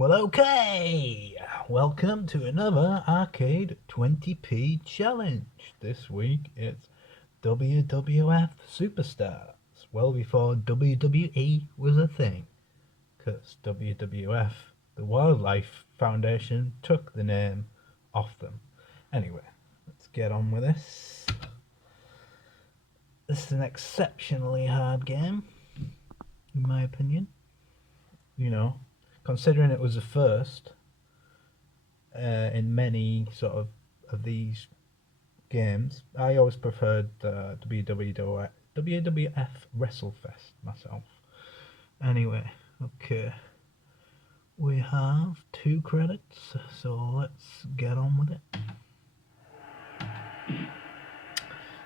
Well, okay. Welcome to another Arcade 20p challenge. This week it's WWF Superstars. Well before WWE was a thing. Because WWF, the Wildlife Foundation, took the name off them. Anyway, let's get on with this. This is an exceptionally hard game, in my opinion. You know, considering it was the first in many sort of these games. I always preferred WWF WrestleFest myself. Anyway, okay. We have 2 credits, so let's get on with it.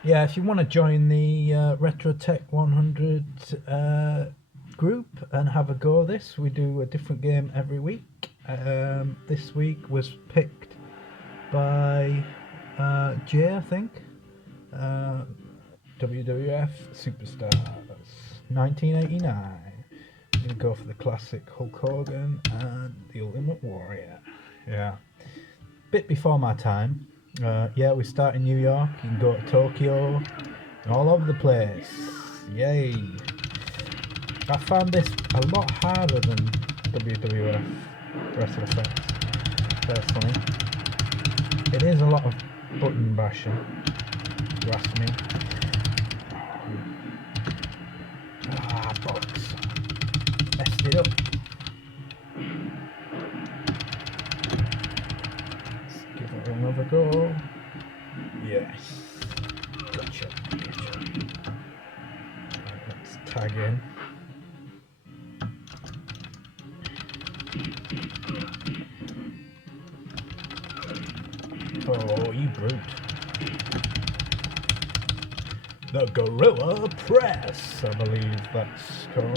Yeah, if you want to join the RetroTech 100 group and have a go at this, we do a different game every week. This week was picked by Jay, I think. WWF Superstars 1989. I'm gonna go for the classic Hulk Hogan and the Ultimate Warrior. Yeah, bit before my time. Yeah, we start in New York. You can go to Tokyo and all over the place. Yay! I found this a lot harder than WWF WrestleFest, personally. It is a lot of button bashing, if you ask me. Box. Messed it up. Let's give it another go. Yes. Gotcha. Right, let's tag in. Oh, you brute. The Gorilla Press, I believe that's called.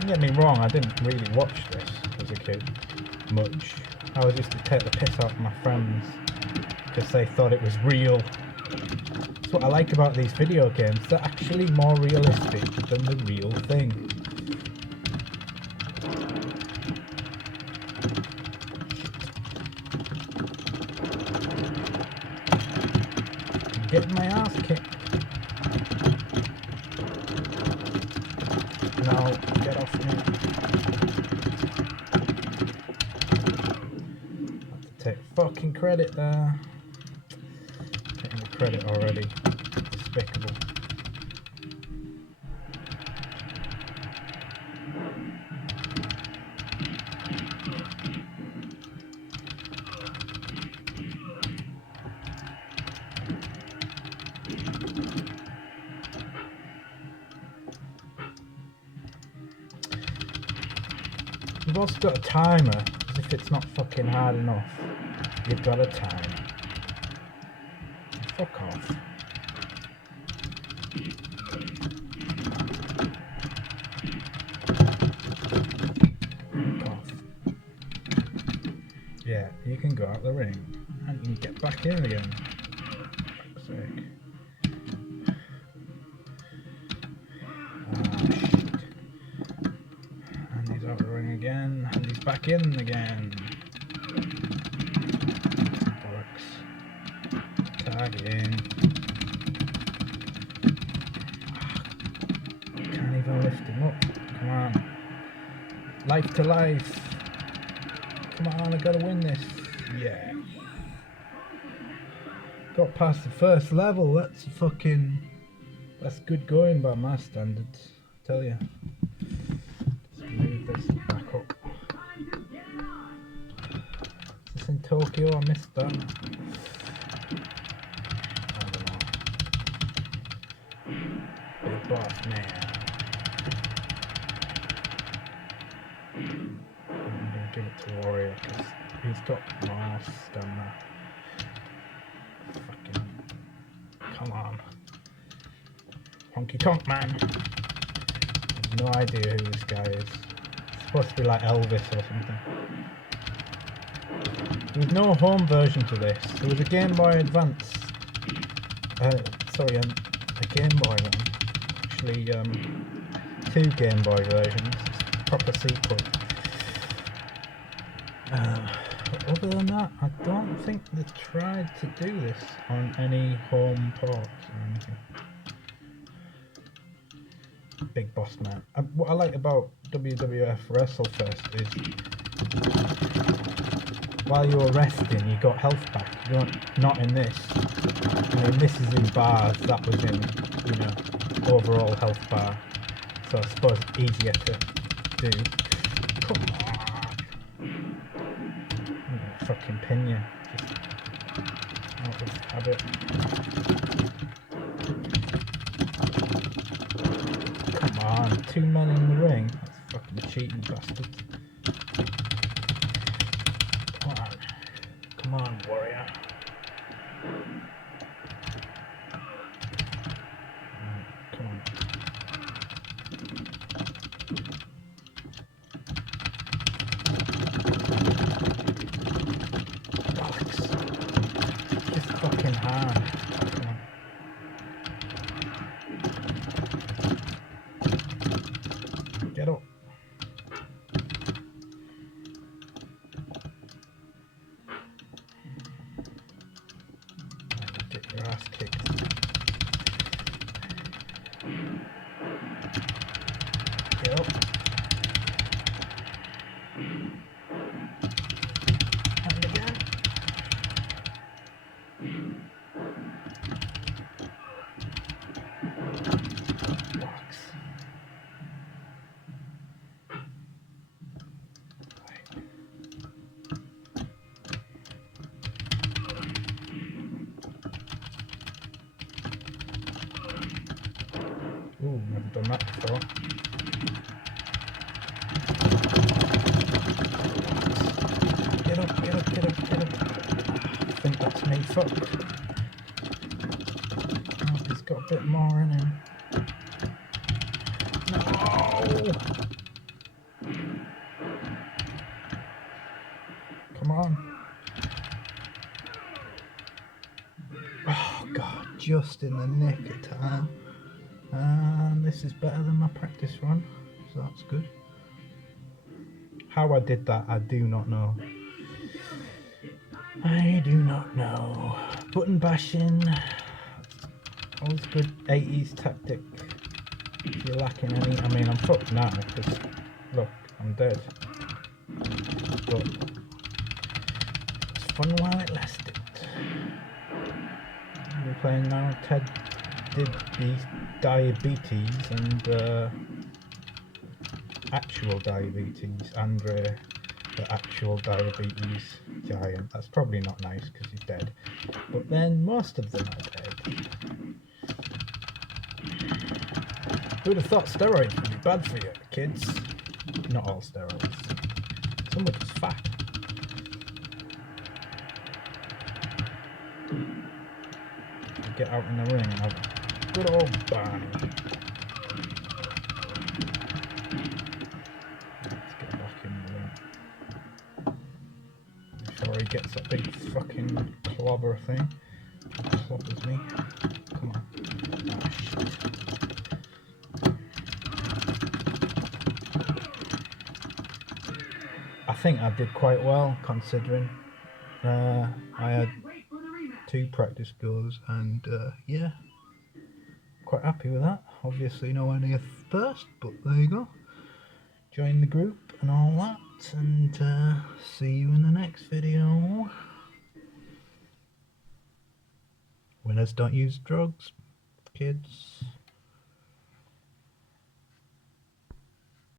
Don't get me wrong, I didn't really watch this as a kid much. I was used to take the piss out of my friends because they thought it was real. That's what I like about these video games, they're actually more realistic than the real thing. Getting my ass kicked. No, get off me. Have to take fucking credit there. Getting the credit already. Despicable. You've also got a timer, as if it's not fucking hard enough. You've got a timer. Fuck off. Fuck off. Yeah, you can go out the ring, and you can get back in again. For fuck's sake. Out the ring again, and he's back in again. Works. Tag in. Can't even lift him up. Come on. Life to life. Come on, I gotta win this. Yeah. Got past the first level. That's good going by my standards. I tell you. Move this back up. Is this in Tokyo? I missed that. I don't know. Big boss man. I'm gonna give it to Warrior because he's got more stamina. Fucking. Come on. Honky tonk man. No idea who this guy is. It's supposed to be like Elvis or something. There was no home version to this. There was a Game Boy Advance. A Game Boy one. Actually, 2 Game Boy versions. It's a proper sequel. Other than that, I don't think they tried to do this on any home ports or anything. Big Boss Man. What I like about WWF WrestleFest is while you're resting, you got health back. You don't, not in this. I mean, this is in bars. That was in, overall health bar. So I suppose easier to do. Come on. I'm gonna fucking pin you. Just out of habit. Come on, 2 men in the ring. That's fucking cheating bastards. Come on. Come on, warrior. Come on. Bollocks. Just fucking hard. Come on. Get up. Get your ass kicked. Get up. And again. Box. Ooh, never done that before. Get up, get up, get up, get up. I think that's me fucked. Oh, he's got a bit more in him. No! Come on. Oh god, just in the nick of time. And this is better than my practice run, so that's good. How I did that, I do not know. I do not know. Button bashing, always good 80s tactic. If you're lacking any, I mean, I'm fucked now because look, I'm dead. But it's fun while it lasted. We're playing now. Ted did the diabetes and actual diabetes. Andre, the actual diabetes giant. That's probably not nice because he's dead. But then most of them are dead. Who'd have thought steroids would be bad for you, kids? Not all steroids. Some are just fat. Get out in the ring and have a good old bang. Let's get back in the ring. Before he gets that big fucking clobber thing. Clobbers me. Come on. Oh, shit. I think I did quite well considering I had 2 practice goes and yeah, quite happy with that. Obviously nowhere near first, but there you go. Join the group and all that, and see you in the next video. Winners don't use drugs, kids.